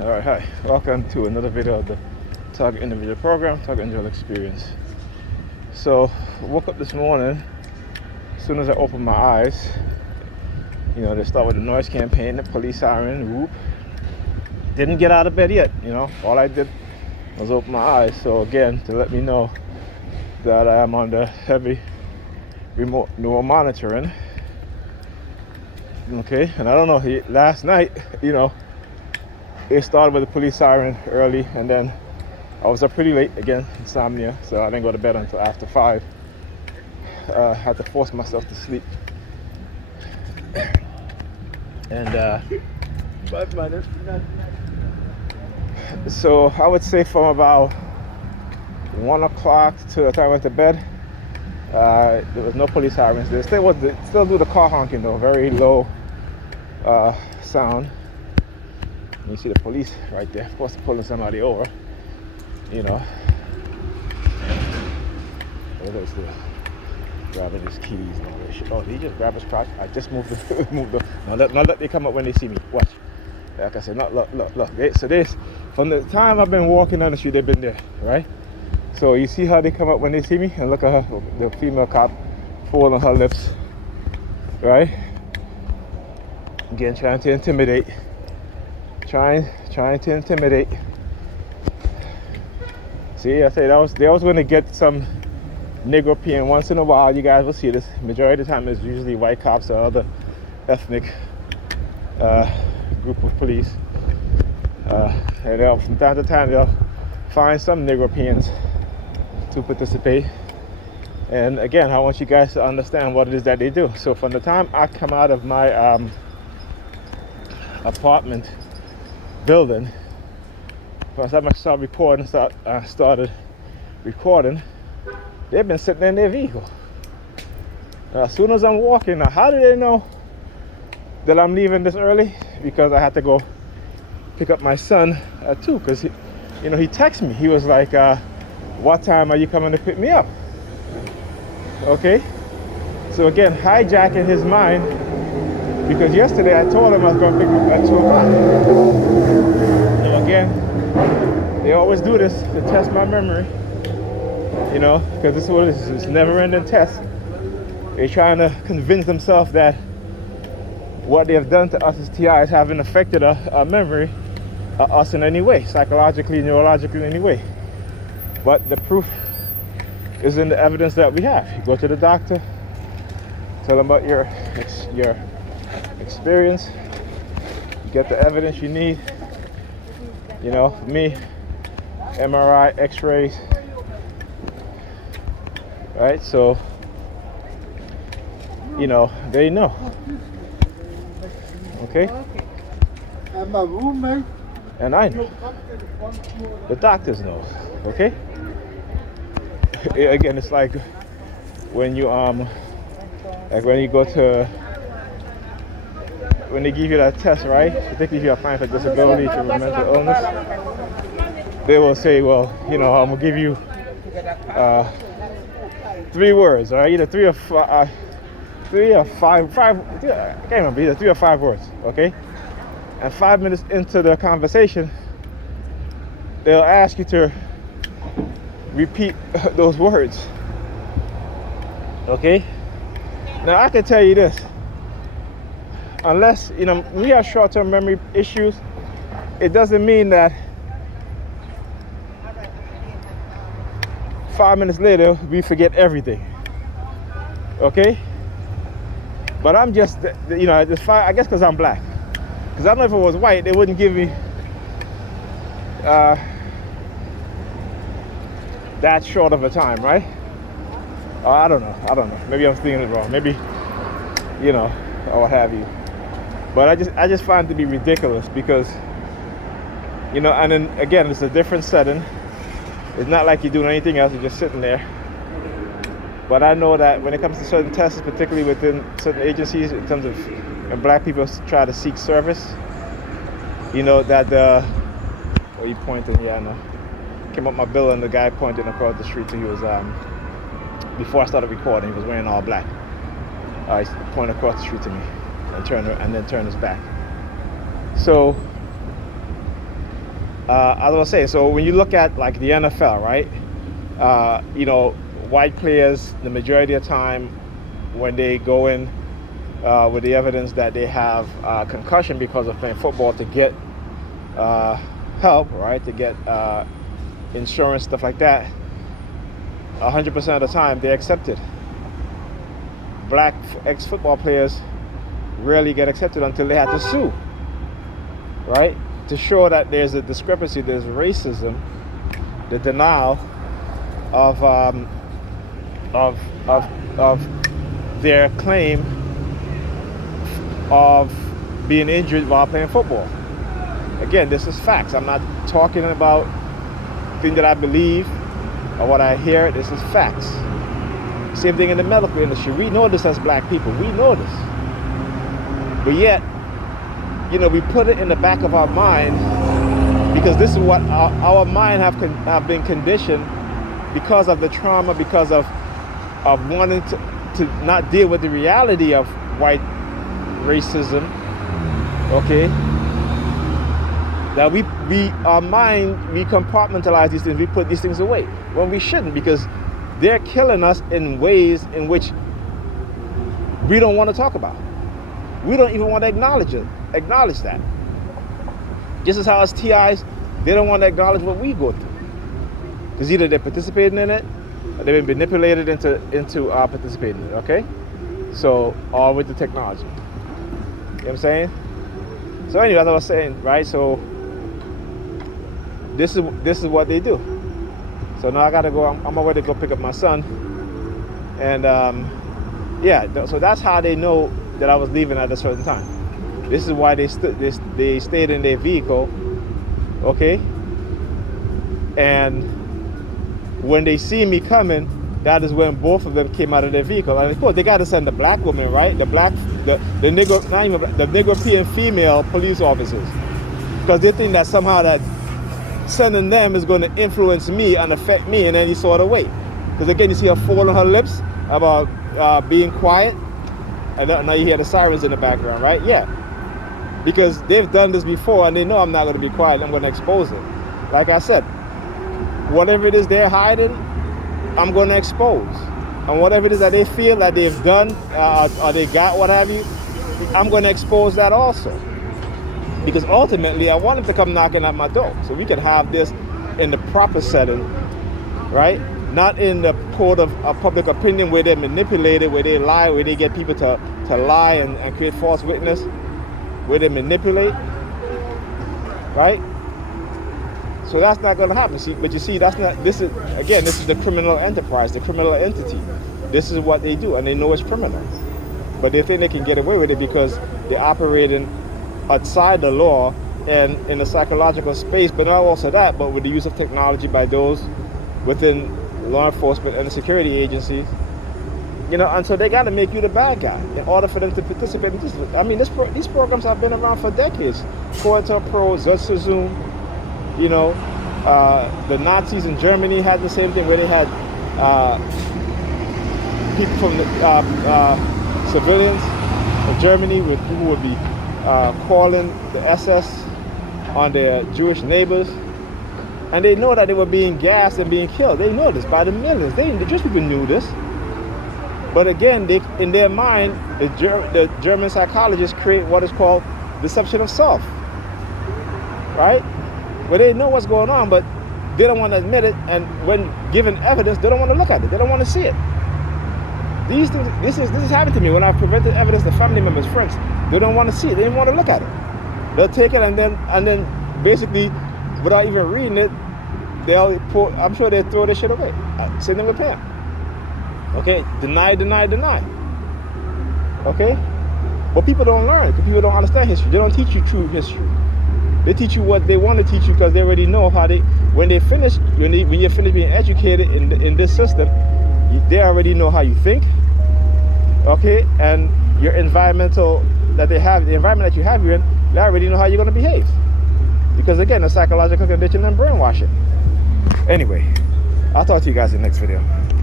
Alright, hi. Welcome to another video of the Target Individual Program, Target Individual Experience. So, woke up this morning, as soon as I opened my eyes, they start with the noise campaign, the police siren, whoop. Didn't get out of bed yet, all I did was open my eyes. So again, to let me know that I am under heavy remote neural monitoring. Okay, and I don't know, last night, it started with the police siren early, and then I was up pretty late, again, insomnia, so I didn't go to bed until after 5. Had to force myself to sleep. And so I would say from about 1 o'clock to the time I went to bed, there was no police sirens. There still do the car honking though, very low sound. You see the police right there, of course, pulling somebody over. There's grabbing his keys and all this shit. Oh, did he just grab his crotch? I just moved the. Now let they come up when they see me. Watch. Like I said, look. So this, from the time I've been walking down the street, they've been there, right? So you see how they come up when they see me, and look at her, the female cop, folding her lips, right? Again, trying to intimidate. Trying to intimidate. See, I say they was going to get some Negro peeing once in a while. You guys will see this. Majority of the time, it's usually white cops or other ethnic group of police. And from time to time, they'll find some Negro peons to participate. And again, I want you guys to understand what it is that they do. So from the time I come out of my apartment building, by the time I started recording, they've been sitting in their vehicle. As soon as I'm walking, now how do they know that I'm leaving this early? Because I had to go pick up my son at 2, because he texted me. He was like, what time are you coming to pick me up? Okay, so again, hijacking his mind, because yesterday I told him I was going to pick him up at 2 o'clock. So again, they always do this to test my memory, because this is what it is. It's never-ending test. They're trying to convince themselves that what they have done to us as TIs haven't affected our memory, us in any way, psychologically, neurologically, in any way. But the proof is in the evidence that we have. You go to the doctor, tell them about your experience, you get the evidence you need. For me, MRI, X-rays, right? So, they know. Okay? And my roommate. And I know. The doctors know. Okay? Again, it's like when you when they give you that test, right? Particularly if you're applying for disability, to mental illness, they will say, well, I'm gonna give you 3 words, right? Either 3 or 5, I can't remember, either 3 or 5 words, okay? And 5 minutes into the conversation, they'll ask you to repeat those words, okay? Now I can tell you this, unless, we have short-term memory issues, it doesn't mean that 5 minutes later we forget everything, okay? But I'm just, I guess because I'm black. Because I don't know if it was white, they wouldn't give me that short of a time, right? I don't know. Maybe I'm thinking it wrong. Maybe, or what have you. But I just find it to be ridiculous because, and then again, it's a different setting. It's not like you're doing anything else, you're just sitting there. But I know that when it comes to certain tests, particularly within certain agencies, in terms of when black people try to seek service, that what are you pointing? Yeah, I know. Came up my building, the guy pointing across the street, so he was before I started recording, he was wearing all black. He pointed across the street to me and then turned his back. So as I was saying, so when you look at like the NFL, right? You know, white players, the majority of the time, when they go in with the evidence that they have concussion because of playing football to get help, right? To get insurance, stuff like that. 100% of the time, they're accepted. Black ex-football players rarely get accepted until they have to sue, right? To show that there's a discrepancy, there's racism, the denial of their claim of being injured while playing football. Again, this is facts. I'm not talking about things that I believe or what I hear. This is facts. Same thing in the medical industry. We know this as black people. We know this. But yet, you know, we put it in the back of our mind because this is what our mind have been conditioned because of the trauma, because of wanting to not deal with the reality of white racism. Okay, that our mind, we compartmentalize these things, we put these things away when we shouldn't, because they're killing us in ways in which we don't want to talk about. We don't even want to acknowledge that. Just as how as TIs, they don't want to acknowledge what we go through, because either they're participating in it or they've been manipulated into participating in it. Okay, so all with the technology. You know what I'm saying? So anyway, as I was saying, right? So this is what they do. So now I gotta go. I'm on my way to go pick up my son, and yeah. So that's how they know that I was leaving at a certain time. This is why they stayed in their vehicle, okay? And when they see me coming, that is when both of them came out of their vehicle. And of course, they got to send the black woman, right? The Negro, not even black, the Negro female police officers, because they think that somehow that sending them is going to influence me and affect me in any sort of way. Because again, you see her folding her lips about being quiet. And now you hear the sirens in the background, right? Yeah. Because they've done this before and they know I'm not going to be quiet. I'm going to expose it. Like I said, whatever it is they're hiding, I'm going to expose. And whatever it is that they feel that they've done or they got, what have you, I'm going to expose that also. Because ultimately, I want them to come knocking at my door so we can have this in the proper setting, right? Not in the court of public opinion where they manipulate it, where they lie, where they get people to lie and create false witness, where they manipulate, right? So that's not going to happen. See, but you see, this is the criminal enterprise, the criminal entity. This is what they do, and they know it's criminal. But they think they can get away with it because they're operating outside the law and in the psychological space, but not also that, but with the use of technology by those within law enforcement and the security agencies, you know, and so they got to make you the bad guy in order for them to participate in this. I mean, these programs have been around for decades. Coercive Pro, Zoom, you know, the Nazis in Germany had the same thing where they had people from the civilians of Germany who would be calling the SS on their Jewish neighbors, and they know that they were being gassed and being killed. They know this by the millions. The Jewish people knew this, but again, in their mind, the German psychologists create what is called deception of self, right? Where they know what's going on, but they don't want to admit it, and when given evidence, they don't want to look at it. They don't want to see it. These things, this has happened to me when I've presented evidence to family members, friends. They don't want to see it. They don't want to look at it. They'll take it and then basically, without even reading it, I'm sure they'll throw this shit away. Send them a pen. Okay, deny. Okay, but people don't learn because people don't understand history. They don't teach you true history. They teach you what they want to teach you because they already know how when you're finished being educated in this system, they already know how you think. Okay, and your the environment that you have you in, they already know how you're going to behave. Because again, the psychological condition and brainwashing. Anyway, I'll talk to you guys in the next video.